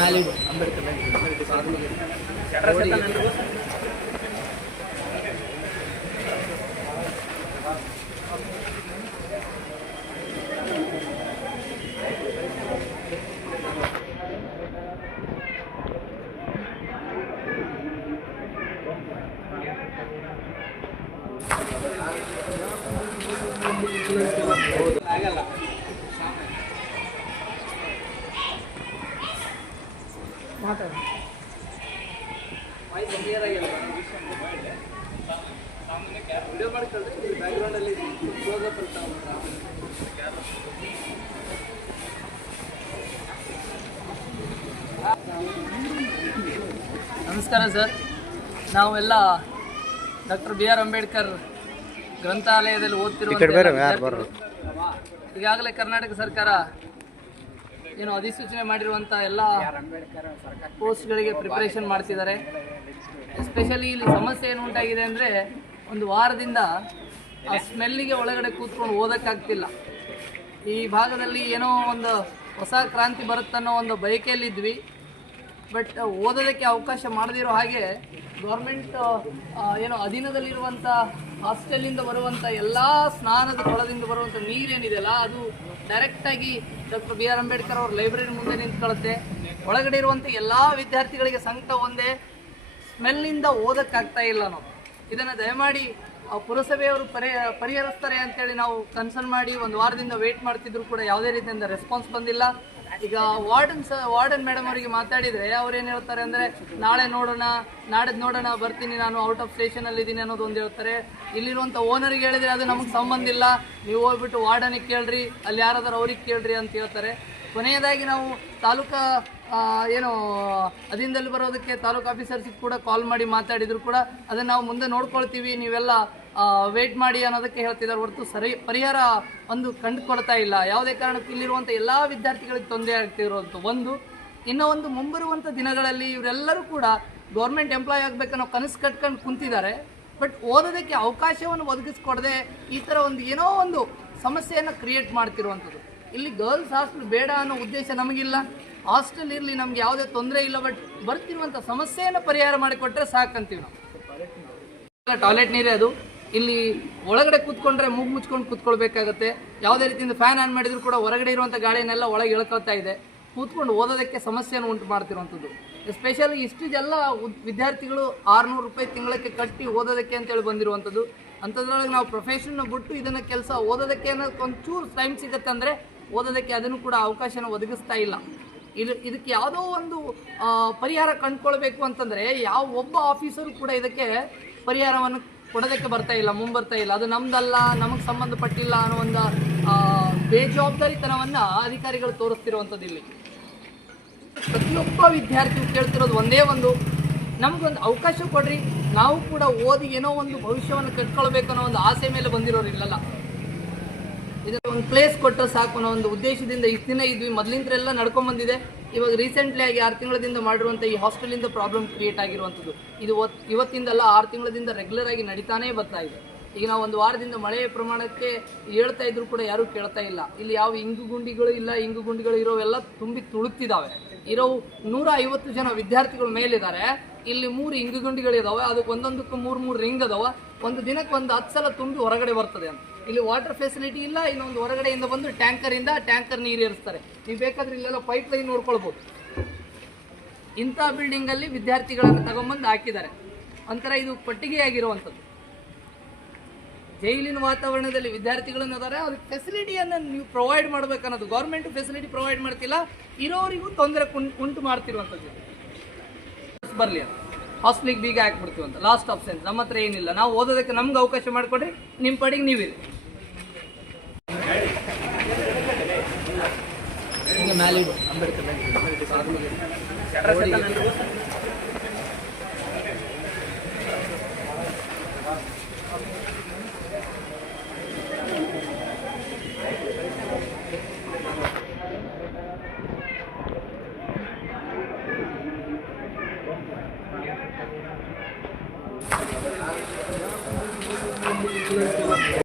ಮೇಲೆ ಅಂಬೇಡ್ಕರ್ ಆಗಲ್ಲ. ಮಾತಾಡಿ ವಾಯ್ಸ್ ಕ್ಲಿಯರ್ ಆಗಿಲ್ಲ. ವಿಡಿಯೋ ಮಾಡ್ಕೊಳ್ರಿ, ಬ್ಯಾಕ್ಗ್ರೌಂಡಲ್ಲಿ ಕ್ಲೋಸ್ ಅಪ್ ನಮಸ್ಕಾರ ಸರ್. ನಾವೆಲ್ಲ ಡಾಕ್ಟರ್ ಬಿ ಆರ್ ಅಂಬೇಡ್ಕರ್ ಗ್ರಂಥಾಲಯದಲ್ಲಿ ಓದ್ತಿರುವ ಈಗಾಗಲೇ ಕರ್ನಾಟಕ ಸರ್ಕಾರ ಏನು ಅಧಿಸೂಚನೆ ಮಾಡಿರುವಂಥ ಎಲ್ಲ ಪೋಸ್ಟ್ಗಳಿಗೆ ಪ್ರಿಪರೇಷನ್ ಮಾಡ್ತಿದ್ದಾರೆ. ಎಸ್ಪೆಷಲಿ ಇಲ್ಲಿ ಸಮಸ್ಯೆ ಏನು ಉಂಟಾಗಿದೆ ಅಂದರೆ, ಒಂದು ವಾರದಿಂದ ಆ ಸ್ಮೆಲ್ಲಿಗೆ ಒಳಗಡೆ ಕೂತ್ಕೊಂಡು ಓದೋಕ್ಕಾಗ್ತಿಲ್ಲ. ಈ ಭಾಗದಲ್ಲಿ ಏನೋ ಒಂದು ಹೊಸ ಕ್ರಾಂತಿ ಬರುತ್ತನ್ನೋ ಒಂದು ಬಯಕೆಯಲ್ಲಿದ್ವಿ. ಬಟ್ ಓದೋದಕ್ಕೆ ಅವಕಾಶ ಮಾಡದಿರೋ ಹಾಗೆ ಗೌರ್ಮೆಂಟ್ ಏನೋ ಅಧೀನದಲ್ಲಿರುವಂಥ ಹಾಸ್ಟೆಲಿಂದ ಬರುವಂಥ ಎಲ್ಲ ಸ್ನಾನದ ಕೊಳದಿಂದ ಬರುವಂಥ ನೀರೇನಿದೆಯಲ್ಲ, ಅದು ಡೈರೆಕ್ಟಾಗಿ ಡಾಕ್ಟರ್ ಬಿ ಆರ್ ಅಂಬೇಡ್ಕರ್ ಅವ್ರ ಲೈಬ್ರರಿ ಮುಂದೆ ನಿಂತ್ಕೊಳ್ಳುತ್ತೆ. ಒಳಗಡೆ ಇರುವಂಥ ಎಲ್ಲ ವಿದ್ಯಾರ್ಥಿಗಳಿಗೆ ಸಂಕಟ ಒಂದೇ, ಸ್ಮೆಲ್ಲಿಂದ ಓದೋಕ್ಕಾಗ್ತಾ ಇಲ್ಲ. ನಾವು ಇದನ್ನು ದಯಮಾಡಿ ಪುರಸಭೆಯವರು ಪರಿಹರಿಸ್ತಾರೆ ಅಂತೇಳಿ ನಾವು ಕನ್ಸರ್ನ್ ಮಾಡಿ ಒಂದು ವಾರದಿಂದ ವೇಟ್ ಮಾಡ್ತಿದ್ರು ಕೂಡ ಯಾವುದೇ ರೀತಿಯಿಂದ ರೆಸ್ಪಾನ್ಸ್ ಬಂದಿಲ್ಲ. ಈಗ ವಾರ್ಡನ್ ಮೇಡಮ್ ಅವರಿಗೆ ಮಾತಾಡಿದರೆ ಅವ್ರೇನು ಹೇಳ್ತಾರೆ ಅಂದರೆ, ನಾಳೆ ನೋಡೋಣ, ನಾಡಿದ್ದು ನೋಡೋಣ, ಬರ್ತೀನಿ, ನಾನು ಔಟ್ ಆಫ್ ಸ್ಟೇಷನಲ್ಲಿ ಇದ್ದೀನಿ ಅನ್ನೋದು ಒಂದು ಹೇಳ್ತಾರೆ. ಇಲ್ಲಿರುವಂಥ ಓನರಿಗೆ ಹೇಳಿದರೆ ಅದು ನಮಗೆ ಸಂಬಂಧ ಇಲ್ಲ, ನೀವು ಹೋಗ್ಬಿಟ್ಟು ವಾರ್ಡನಿಗೆ ಕೇಳ್ರಿ, ಅಲ್ಲಿ ಯಾರಾದರೂ ಅವ್ರಿಗೆ ಕೇಳ್ರಿ ಅಂತ ಹೇಳ್ತಾರೆ. ಕೊನೆಯದಾಗಿ ನಾವು ತಾಲೂಕಾ ಏನು ಅಧೀನದಲ್ಲಿ ಬರೋದಕ್ಕೆ ತಾಲೂಕು ಆಫೀಸರ್ಸಿಗೆ ಕೂಡ ಕಾಲ್ ಮಾಡಿ ಮಾತಾಡಿದ್ರು ಕೂಡ ಅದನ್ನು ನಾವು ಮುಂದೆ ನೋಡ್ಕೊಳ್ತೀವಿ, ನೀವೆಲ್ಲ ವೇಟ್ ಮಾಡಿ ಅನ್ನೋದಕ್ಕೆ ಹೇಳ್ತಿದ್ದಾರೆ. ಹೊರತು ಪರಿಹಾರ ಒಂದು ಕಂಡುಕೊಳ್ತಾ ಇಲ್ಲ. ಯಾವುದೇ ಕಾರಣಕ್ಕೂ ಇಲ್ಲಿರುವಂಥ ಎಲ್ಲ ವಿದ್ಯಾರ್ಥಿಗಳಿಗೆ ತೊಂದರೆ ಆಗ್ತಿರೋದು ಒಂದು. ಇನ್ನೂ ಒಂದು ಮುಂಬರುವಂಥ ದಿನಗಳಲ್ಲಿ ಇವರೆಲ್ಲರೂ ಕೂಡ ಗೌರ್ಮೆಂಟ್ ಎಂಪ್ಲಾಯ್ ಆಗಬೇಕನ್ನೋ ಕನಸು ಕಟ್ಕೊಂಡು ಕುಂತಿದ್ದಾರೆ. ಬಟ್ ಓದೋದಕ್ಕೆ ಅವಕಾಶವನ್ನು ಒದಗಿಸ್ಕೊಡದೆ ಈ ಥರ ಒಂದು ಏನೋ ಒಂದು ಸಮಸ್ಯೆಯನ್ನು ಕ್ರಿಯೇಟ್ ಮಾಡ್ತಿರುವಂಥದ್ದು. ಇಲ್ಲಿ ಗರ್ಲ್ಸ್ ಹಾಸ್ಟೆಲ್ ಬೇಡ ಅನ್ನೋ ಉದ್ದೇಶ ನಮಗಿಲ್ಲ. ಹಾಸ್ಟೆಲ್ ಇರಲಿ, ನಮ್ಗೆ ಯಾವುದೇ ತೊಂದರೆ ಇಲ್ಲ. ಬಟ್ ಬರ್ತಿರುವಂಥ ಸಮಸ್ಯೆಯನ್ನು ಪರಿಹಾರ ಮಾಡಿಕೊಟ್ರೆ ಸಾಕಂತೀವಿ ನಾವು. ಟಾಯ್ಲೆಟ್ ನೀರೇ ಅದು. ಇಲ್ಲಿ ಒಳಗಡೆ ಕೂತ್ಕೊಂಡ್ರೆ ಮೂಗು ಮುಚ್ಕೊಂಡು ಕೂತ್ಕೊಳ್ಬೇಕಾಗತ್ತೆ. ಯಾವುದೇ ರೀತಿಯಿಂದ ಫ್ಯಾನ್ ಆನ್ ಮಾಡಿದ್ರು ಕೂಡ ಹೊರಗಡೆ ಇರುವಂಥ ಗಾಳಿಯನ್ನೆಲ್ಲ ಒಳಗೆ ಇಳ್ಕೊಳ್ತಾ ಇದೆ. ಕೂತ್ಕೊಂಡು ಓದೋದಕ್ಕೆ ಸಮಸ್ಯೆಯನ್ನು ಉಂಟು ಮಾಡ್ತಿರುವಂಥದ್ದು. ಎಸ್ಪೆಷಲಿ ಇಷ್ಟೆಲ್ಲ ವಿದ್ಯಾರ್ಥಿಗಳು 600 ರೂಪಾಯಿ ತಿಂಗಳಿಗೆ ಕಟ್ಟಿ ಓದೋದಕ್ಕೆ ಅಂತೇಳಿ ಬಂದಿರುವಂಥದ್ದು. ಅಂಥದ್ರೊಳಗೆ ನಾವು ಪ್ರೊಫೆಷನ್ನ ಬಿಟ್ಟು ಇದನ್ನು ಕೆಲಸ ಓದೋದಕ್ಕೆ ಅನ್ನೋದು ಒಂಚೂರು ಟೈಮ್ ಸಿಗುತ್ತೆ ಅಂದರೆ ಓದೋದಕ್ಕೆ ಅದನ್ನು ಕೂಡ ಅವಕಾಶನ ಒದಗಿಸ್ತಾ ಇಲ್ಲ. ಇದಕ್ಕೆ ಯಾವುದೋ ಒಂದು ಪರಿಹಾರ ಕಂಡುಕೊಳ್ಬೇಕು ಅಂತಂದರೆ ಯಾವ ಒಬ್ಬ ಆಫೀಸರು ಕೂಡ ಇದಕ್ಕೆ ಪರಿಹಾರವನ್ನು ಕೊಡೋದಕ್ಕೆ ಬರ್ತಾ ಇಲ್ಲ, ಮುಂಬರ್ತಾ ಇಲ್ಲ. ಅದು ನಮ್ದಲ್ಲ, ನಮಗೆ ಸಂಬಂಧಪಟ್ಟಿಲ್ಲ ಅನ್ನೋ ಒಂದು ಬೇಜವಾಬ್ದಾರಿತನವನ್ನು ಅಧಿಕಾರಿಗಳು ತೋರಿಸ್ತಿರುವಂಥದ್ದು. ಇಲ್ಲಿ ಪ್ರತಿಯೊಬ್ಬ ವಿದ್ಯಾರ್ಥಿಯು ಕೇಳ್ತಿರೋದು ಒಂದೇ ಒಂದು, ನಮಗೊಂದು ಅವಕಾಶ ಕೊಡ್ರಿ, ನಾವು ಕೂಡ ಓದಿ ಏನೋ ಒಂದು ಭವಿಷ್ಯವನ್ನು ಕಟ್ಕೊಳ್ಬೇಕನ್ನೋ ಒಂದು ಆಸೆ ಮೇಲೆ ಬಂದಿರೋರಿಲ್ಲಲ್ಲ. ಇದಕ್ಕೆ ಒಂದು ಪ್ಲೇಸ್ ಕೊಟ್ಟರೆ ಸಾಕು ಅನ್ನೋ ಒಂದು ಉದ್ದೇಶದಿಂದ ಇಷ್ಟು ದಿನ ಇದ್ವಿ. ಮೊದಲಿಂದೆಲ್ಲ ನಡ್ಕೊಂಡ್ಬಂದಿದೆ. ಇವಾಗ ರೀಸೆಂಟ್ಲಿ ಆಗಿ 6 ತಿಂಗಳಿಂದ ಮಾಡಿರುವಂಥ ಈ ಹಾಸ್ಟೆಲಿಂದ ಪ್ರಾಬ್ಲಮ್ ಕ್ರಿಯೇಟ್ ಆಗಿರುವಂಥದ್ದು. ಇದು ಇವತ್ತಿಂದಲ್ಲ, 6 ತಿಂಗಳಿಂದ ರೆಗ್ಯುಲರ್ ಆಗಿ ನಡೀತಾನೇ ಬರ್ತಾ ಇದೆ. ಈಗ ನಾವು ಒಂದು ವಾರದಿಂದ ಮಳೆಯ ಪ್ರಮಾಣಕ್ಕೆ ಹೇಳ್ತಾ ಇದ್ರು ಕೂಡ ಯಾರೂ ಕೇಳ್ತಾ ಇಲ್ಲ. ಇಲ್ಲಿ ಯಾವ ಇಂಗು ಗುಂಡಿಗಳು ಇಲ್ಲ, ಇಂಗು ಗುಂಡಿಗಳು ಇರೋವೆಲ್ಲ ತುಂಬಿ ತುಳುಕ್ತಿದ್ದಾವೆ. ಇರೋ 150 ಜನ ವಿದ್ಯಾರ್ಥಿಗಳ ಮೇಲಿದ್ದಾರೆ. ಇಲ್ಲಿ 3 ಇಂಗು ಗುಂಡಿಗಳಿದಾವೆ, ಅದಕ್ಕೆ ಒಂದೊಂದಕ್ಕೂ 3 ರಿಂಗ್ ಅದಾವೆ. ಒಂದು ದಿನಕ್ಕೆ ಒಂದು 10 ಸಲ ತುಂಬಿ ಹೊರಗಡೆ ಬರ್ತದೆ ಅಂತ. ಇಲ್ಲಿ ವಾಟರ್ ಫೆಸಿಲಿಟಿ ಇಲ್ಲ. ಇನ್ನೊಂದು ಹೊರಗಡೆಯಿಂದ ಬಂದು ಟ್ಯಾಂಕರ್ ನೀರು ಏರಿಸ್ತಾರೆ. ನೀವು ಬೇಕಾದ್ರೆ ಇಲ್ಲೆಲ್ಲ ಪೈಪ್ ಲೈನ್ ನೋಡ್ಕೊಳ್ಬೋದು. ಇಂಥ ಬಿಲ್ಡಿಂಗಲ್ಲಿ ವಿದ್ಯಾರ್ಥಿಗಳನ್ನು ತಗೊಂಬಂದು ಹಾಕಿದ್ದಾರೆ. ಒಂಥರ ಇದು ಪಟ್ಟಿಗೆಯಾಗಿರುವಂಥದ್ದು. ಜೈಲಿನ ವಾತಾವರಣದಲ್ಲಿ ವಿದ್ಯಾರ್ಥಿಗಳನ್ನು ಅದಾರೆ, ಅದಕ್ಕೆ ಫೆಸಿಲಿಟಿಯನ್ನು ನೀವು ಪ್ರೊವೈಡ್ ಮಾಡಬೇಕನ್ನೋದು. ಗೌರ್ಮೆಂಟ್ ಫೆಸಿಲಿಟಿ ಪ್ರೊವೈಡ್ ಮಾಡ್ತಿಲ್ಲ, ಇರೋರಿಗೂ ತೊಂದರೆ ಉಂಟು ಮಾಡ್ತಿರುವಂಥದ್ದು. ಬರಲಿ ಅಂತ ಹಾಸ್ಟೆಲಿಗೆ ಬೀಗ ಹಾಕ್ಬಿಡ್ತೀವಿ ಅಂತ ಲಾಸ್ಟ್ ಆಪ್ಷನ್. ನಮ್ಮ ಹತ್ರ ಏನಿಲ್ಲ, ನಾವು ಓದೋದಕ್ಕೆ ನಮ್ಗೆ ಅವಕಾಶ ಮಾಡಿಕೊಡ್ರಿ, ನಿಮ್ಮ ಪಡಿಗೆ ನೀವಿರಿ. ಮೇಲೆ ಅಂಬೇಡ್ಕರ್